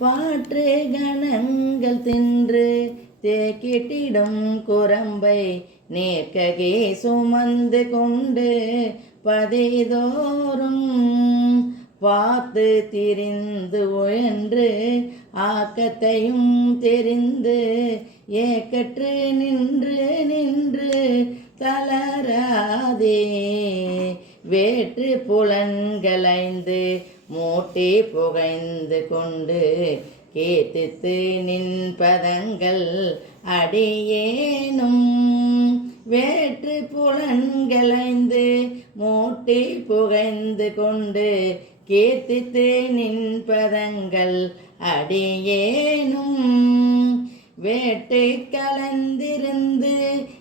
பாற்று கணங்கள் தின்று தேக்கிட்டிடும் குரம்பை நேர்க்ககே சுமந்து கொண்டு பதைதோறும் பார்த்து திரிந்து உழன்று ஆக்கத்தையும் தெரிந்து ஏக்கற்று நின்று நின்று வேற்று புலன்களைந்து மூட்டி புகைந்து கொண்டு கேத்தித்து நின்பதங்கள் அடியேனும். வேற்று புலன்களைந்து மூட்டி புகைந்து கொண்டு கீர்த்தித்து நின்பதங்கள் அடியேனும். வேட்டை கலந்திருந்து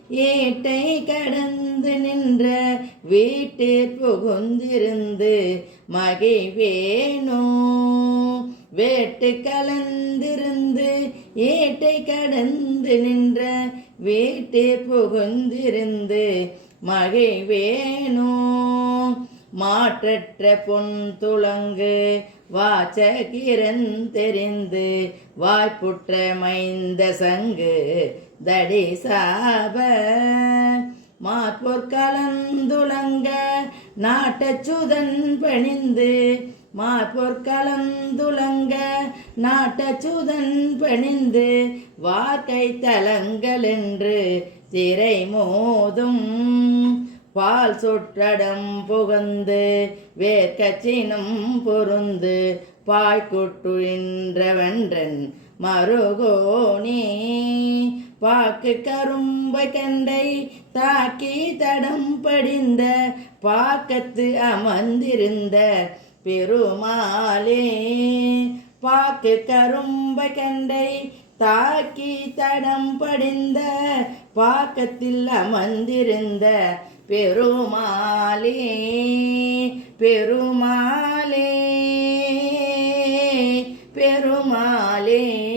ஏட்டை கடந்து நின்ற வீட்டு புகுந்திருந்து மகிழ்வேனோ? வேட்டு கலந்திருந்து ஏட்டை கடந்து நின்ற வீட்டு புகுந்திருந்து மகிழ்வேனோ? மாற்றற்ற பொன் துளங்கு வாச்சகிரன் தெரிந்து வாய்ப்புற்ற மைந்த சங்கு தடி சாப மாற்பொற் கலந்துலங்க நாட்டச்சுதன் பணிந்து. மாற்பொற் கலந்துலங்க நாட்டச்சுதன் பணிந்து. வார்க்கை தலங்கள் என்று திரை மோதும். பால் சொற்றடம் புகந்து வேர்க்கச்சினம் பொருந்து. பாய்க்குட்டுகின்றவன்றன் மருகோனே பாக்கு கரும்பை கண்டை தாக்கி தடம் படிந்த பாக்கத்து அமர்ந்திருந்த பெருமாளே. பாக்கு கரும்பை கண்டை தாக்கி தடம் படிந்த பாக்கத்தில் அமர்ந்திருந்த பெருமாளே. பெருமாளே பெருமாளே.